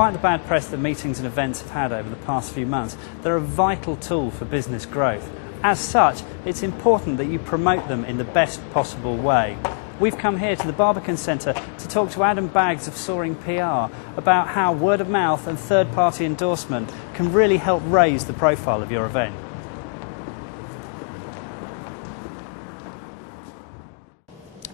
Despite the bad press that meetings and events have had over the past few months, they're a vital tool for business growth. As such, it's important that you promote them in the best possible way. We've come here to the Barbican Centre to talk to Adam Baggs of Soaring PR about how word of mouth and third-party endorsement can really help raise the profile of your event.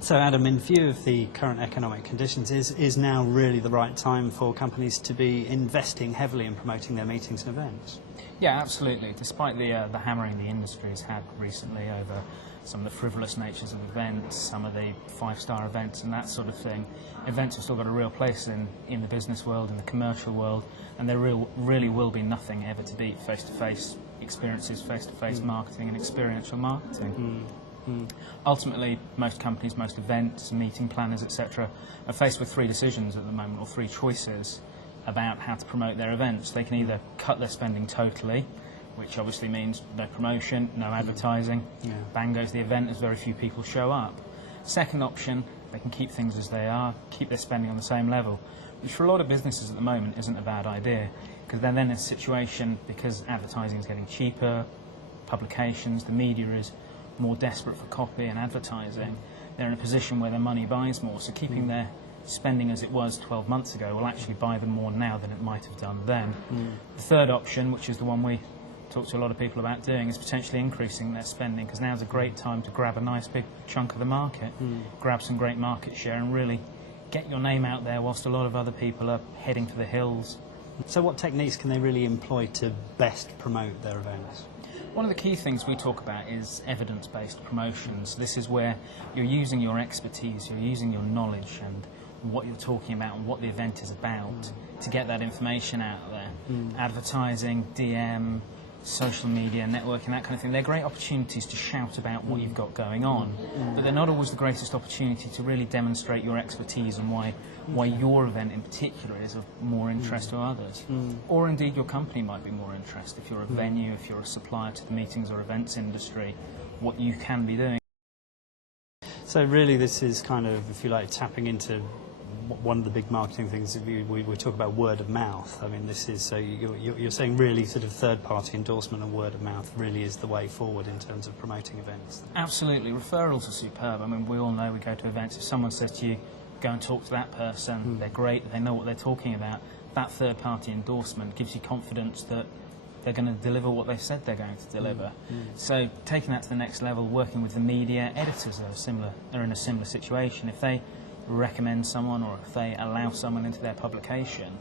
So Adam, in view of the current economic conditions, is now really the right time for companies to be investing heavily in promoting their meetings and events? Yeah, absolutely. Despite the hammering the industry has had recently over some of the frivolous natures of events, some of the five-star events and that sort of thing, events have still got a real place in the business world, in the commercial world, and there really will be nothing ever to beat face-to-face experiences, face-to-face marketing and experiential marketing. Ultimately, most companies, most events, meeting planners, etc., are faced with three decisions at the moment, or three choices about how to promote their events. They can either cut their spending totally, which obviously means no promotion, no advertising, bang goes the event as very few people show up. Second option, they can keep things as they are, keep their spending on the same level, which for a lot of businesses at the moment isn't a bad idea, because they're then in a situation, because advertising is getting cheaper, publications, the media is more desperate for copy and advertising, they're in a position where their money buys more, so keeping their spending as it was 12 months ago will actually buy them more now than it might have done then. The third option, which is the one we talk to a lot of people about doing, is potentially increasing their spending, because now's a great time to grab a nice big chunk of the market, grab some great market share and really get your name out there whilst a lot of other people are heading for the hills. So what techniques can they really employ to best promote their events? One of the key things we talk about is evidence-based promotions. This is where you're using your expertise, you're using your knowledge and what you're talking about and what the event is about to get that information out there. Advertising, DM, social media, networking, that kind of thing, they're great opportunities to shout about what you've got going on, but they're not always the greatest opportunity to really demonstrate your expertise and why your event in particular is of more interest to others. Or indeed your company might be more interested, if you're a venue, if you're a supplier to the meetings or events industry, what you can be doing. So really this is kind of, if you like, tapping into one of the big marketing things. We talk about word of mouth. I mean, this is, so you're saying really sort of third-party endorsement and word of mouth really is the way forward in terms of promoting events. Absolutely. Referrals are superb. I mean, we all know we go to events. If someone says to you, go and talk to that person, they're great, they know what they're talking about, that third-party endorsement gives you confidence that they're going to deliver what they've said they're going to deliver. So taking that to the next level, working with the media, editors are in a similar situation. If they recommend someone or if they allow someone into their publication,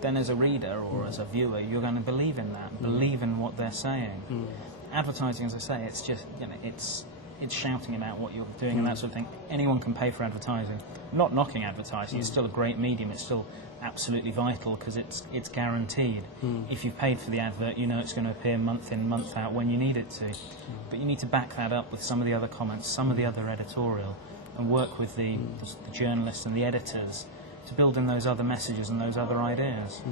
then as a reader or as a viewer, you're going to believe in that, believe in what they're saying. Advertising, as I say, it's just, it's shouting about what you're doing and that sort of thing. Anyone can pay for advertising. Not knocking advertising, it's still a great medium, it's still absolutely vital because it's guaranteed. If you've paid for the advert, you know it's going to appear month in, month out when you need it to. But you need to back that up with some of the other comments, some of the other editorial, and work with the journalists and the editors to build in those other messages and those other ideas.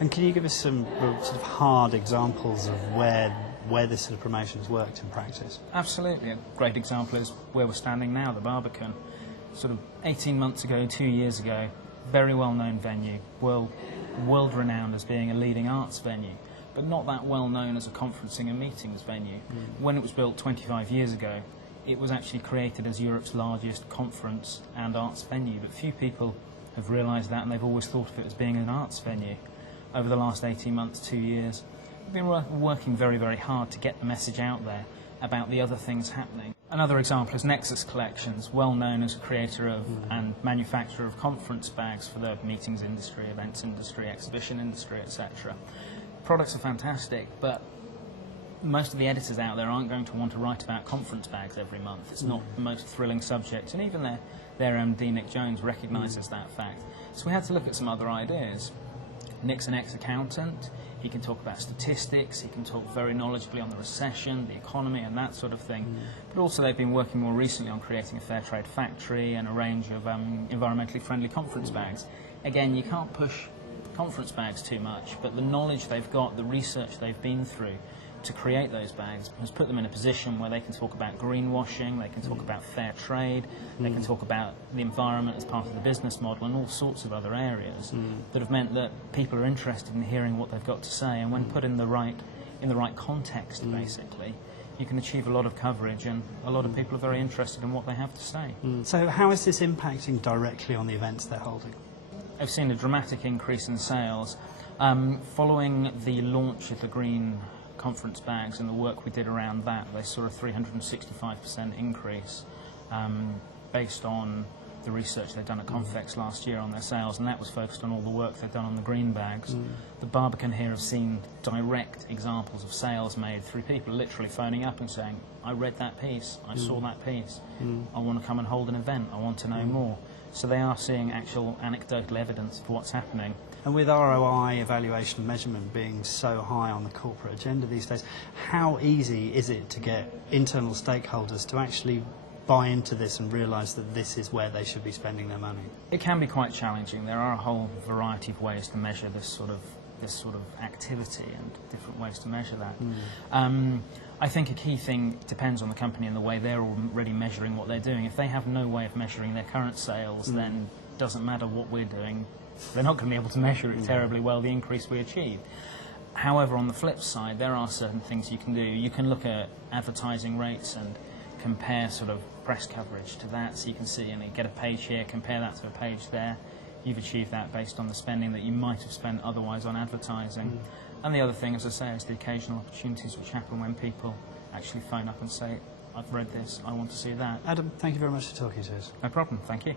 And can you give us some sort of hard examples of where this sort of promotion has worked in practice? Absolutely. A great example is where we're standing now, the Barbican. Sort of 18 months ago, 2 years ago, very well-known venue, world-renowned as being a leading arts venue, but not that well-known as a conferencing and meetings venue. When it was built 25 years ago, it was actually created as Europe's largest conference and arts venue, but few people have realised that, and they've always thought of it as being an arts venue. Over the last 18 months, 2 years, we've been working very, very hard to get the message out there about the other things happening. Another example is Nexus Collections, well known as a creator of and manufacturer of conference bags for the meetings industry, events industry, exhibition industry, etc. Products are fantastic, but most of the editors out there aren't going to want to write about conference bags every month. It's not the most thrilling subject, and even their MD, Nick Jones, recognises that fact. So we had to look at some other ideas. Nick's an ex-accountant. He can talk about statistics, he can talk very knowledgeably on the recession, the economy and that sort of thing. But also they've been working more recently on creating a fair trade factory and a range of environmentally friendly conference bags. Again, you can't push conference bags too much, but the knowledge they've got, the research they've been through, to create those bags has put them in a position where they can talk about greenwashing, they can talk about fair trade, they can talk about the environment as part of the business model and all sorts of other areas that have meant that people are interested in hearing what they've got to say, and when put in the right context, basically, you can achieve a lot of coverage, and a lot of people are very interested in what they have to say. So how is this impacting directly on the events they're holding? I've seen a dramatic increase in sales. Following the launch of the green conference bags and the work we did around that, they saw a 365% increase based on the research they'd done at Confex last year on their sales, and that was focused on all the work they'd done on the green bags. The Barbican here have seen direct examples of sales made through people literally phoning up and saying, I read that piece, I saw that piece, I want to come and hold an event, I want to know more. So they are seeing actual anecdotal evidence of what's happening. And with ROI evaluation and measurement being so high on the corporate agenda these days, how easy is it to get internal stakeholders to actually buy into this and realise that this is where they should be spending their money? It can be quite challenging. There are a whole variety of ways to measure this sort of activity and different ways to measure that. I think a key thing depends on the company and the way they're already measuring what they're doing. If they have no way of measuring their current sales, then it doesn't matter what we're doing. They're not going to be able to measure it terribly well, the increase we achieve. However, on the flip side, there are certain things you can do. You can look at advertising rates and compare sort of press coverage to that, so you can see, get a page here, compare that to a page there. You've achieved that based on the spending that you might have spent otherwise on advertising. And the other thing, as I say, is the occasional opportunities which happen when people actually phone up and say, I've read this, I want to see that. Adam, thank you very much for talking to us. No problem, thank you.